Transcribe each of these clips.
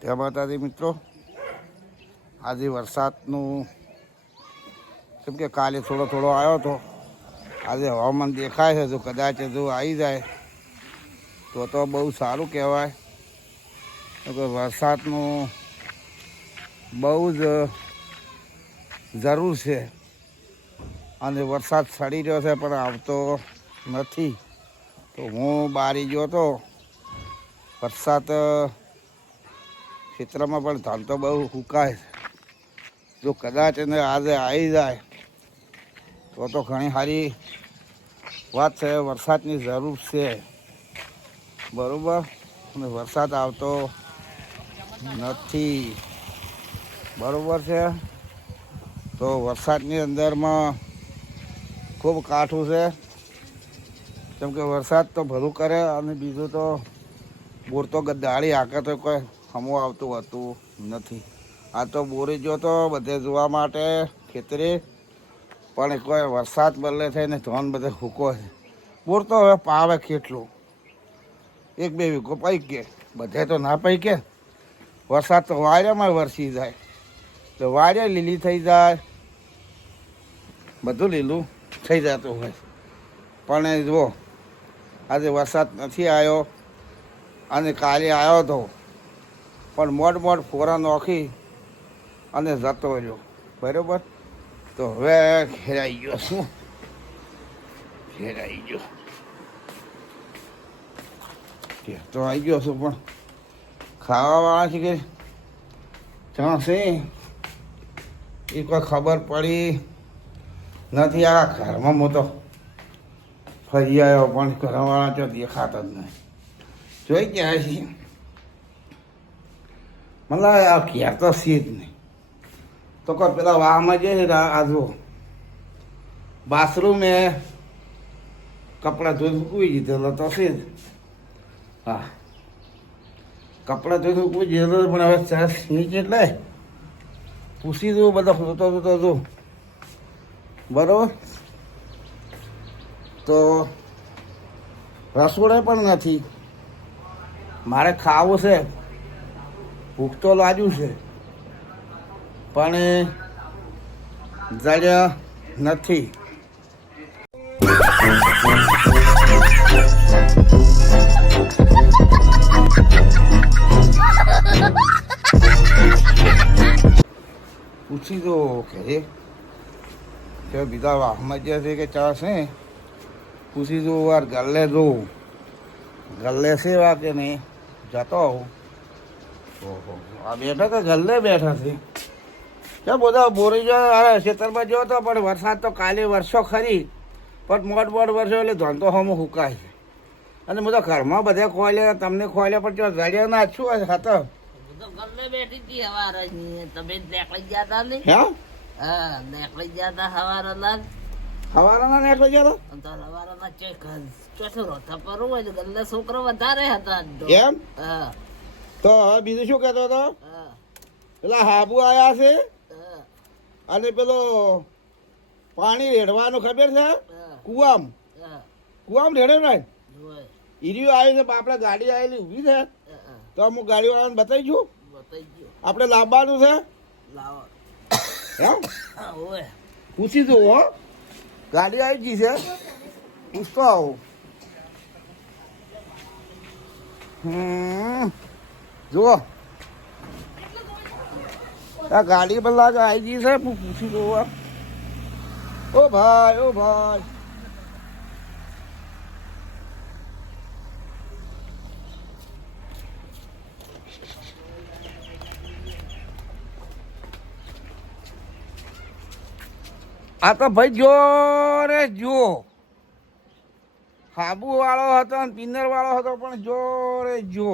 ત્યાં માતાજી મિત્રો, આજે વરસાદનું કેમ કે કાલે થોડો થોડો આવ્યો હતો, આજે હવામાન દેખાય છે. જો કદાચ જો આવી જાય તો બહુ સારું કહેવાય. કે વરસાદનું બહુ જ જરૂર છે અને વરસાદ સડી રહ્યો છે પણ આવતો નથી. તો હું બારી ગયો તો વરસાદ ખેતરમાં પણ ધાન તો બહુ સુકાય. જો કદાચ એને આજે આવી જાય તો ઘણી સારી વાત છે. વરસાદની જરૂર છે, બરાબર. અને વરસાદ આવતો નથી, બરાબર છે. તો વરસાદની અંદરમાં ખૂબ કાઠું છે, કેમ કે વરસાદ તો ભલું કરે અને બીજું તો બોર તો ગદાળી હાકે તો કોઈ હમું આવતું હોતું નથી. આ તો બોરી જો તો બધે જોવા માટે ખેતરે, પણ કોઈ વરસાદ બદલે થઈને ધોન બધે હૂકો છે. બોર તો હવે પાવે કેટલું, એક બે વીઘો પૈકે, બધે તો ના પૈકે. વરસાદ તો વાડિયામાં વરસી જાય તો વાડિયા લીલી થઈ જાય, બધું લીલું થઈ જતું હોય. પણ જુઓ આજે વરસાદ નથી આવ્યો અને કાલે આવ્યો હતો પણ મોડ ફોરા નોખી અને જતો રહ્યો, બરાબર. તો હવે ઘેરાઈ ગયો, શું ઘેરાઈ ગયો, તો આવી ગયો છું. પણ ખાવાવાળા છે કે જ્યાં છે એ કોઈ ખબર પડી નથી. આ ઘરમાં હું તો ફરી આવ્યો પણ ઘરવાળા તો દેખાતા જ નહીં. જોઈ ગયા છીએ મતલબ આ ઘેર તો સી જ નહીં. તો કોઈ પેલા વાહમાં જે આ જુઓ બાથરૂમ એ કપડાં ધોઈને સૂકવી દીધેલો તો છે જ. હા, કપડાં ધોઈને સૂકવી દીધેલો પણ હવે ચાર નીચે એટલે પૂછી દઉં બધા જોતો જો, બરાબર. તો રસોડે પણ નથી, મારે ખાવું છે, ભૂખ તો લાગ્યું છે પણ જડ્યા નથી. પૂછી દો કે બીજા વાહમાં જે છે કે ચા છે, પૂછી દો વાર ગલ્લે જો ગલ્લે સેવા કે નહીં જતો આવું. ઓહો, આ બેઠા તો ગલ્લે બેઠા છે. ક્યાં બધા બોરી જાય ખેતરમાં ગયો હતો પણ વરસાદ તો કાલે વરસો ખરી પણ મોડ વરસો એટલે ધોંધો હમું સુકાય છે. અને બધા ઘરમાં બધા ખોલે, તમને ખોલે પણ જો જડ્યા ના શું હતો. ગલ્લે બેઠી હતી હવારે, તમે નીકળી ગયા હતા ને? હા, નીકળી ગયા હતા હવારના. હવારના નીકળી ગયા હતા હવારના ચોથો રોથા પર હોય ગલ્લે છોકરો વધારે હતા એમ. હા, તો હવે બીજું શું કહેતો હતો? પેલા હાબુ આયા છે અને પેલો પાણી રેડવાનું ખબર છે કુવામ રેડે ને ઈર્યું આવી છે. આપણે ગાડી આવેલી ઊભી છે તો અમુક ગાડીવાળાને બતાવીશું આપણે લાવવાનું છે. એમ પૂછી દઉં હો, ગાડી આવી ગઈ છે, પૂછતો આવું. જુઓ આ ગાડી પર લાગે આવી ગઈ છે, હું પૂછી દઉં. ઓ ભાઈ આ તો ભાઈ જો રે જો હાબુ વાળો હતો ને પિન્નર વાળો હતો પણ જો રે જો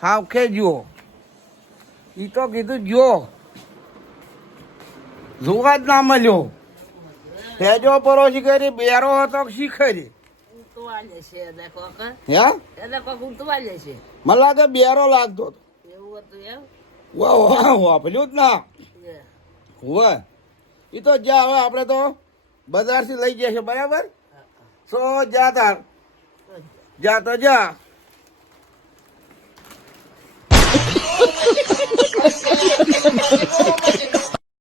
હાવખે જો ઈ તો કીધું જોવા જ ના મળ્યો. હેજો પરોશી કરી બેરો હતો શીખરી મને લાગે બેરો લાગતો વાપર્યું જ ના હોય. એ તો જા હવે આપણે તો બજારથી લઈ જશે, બરાબર. સો જા તાર જા તો જા.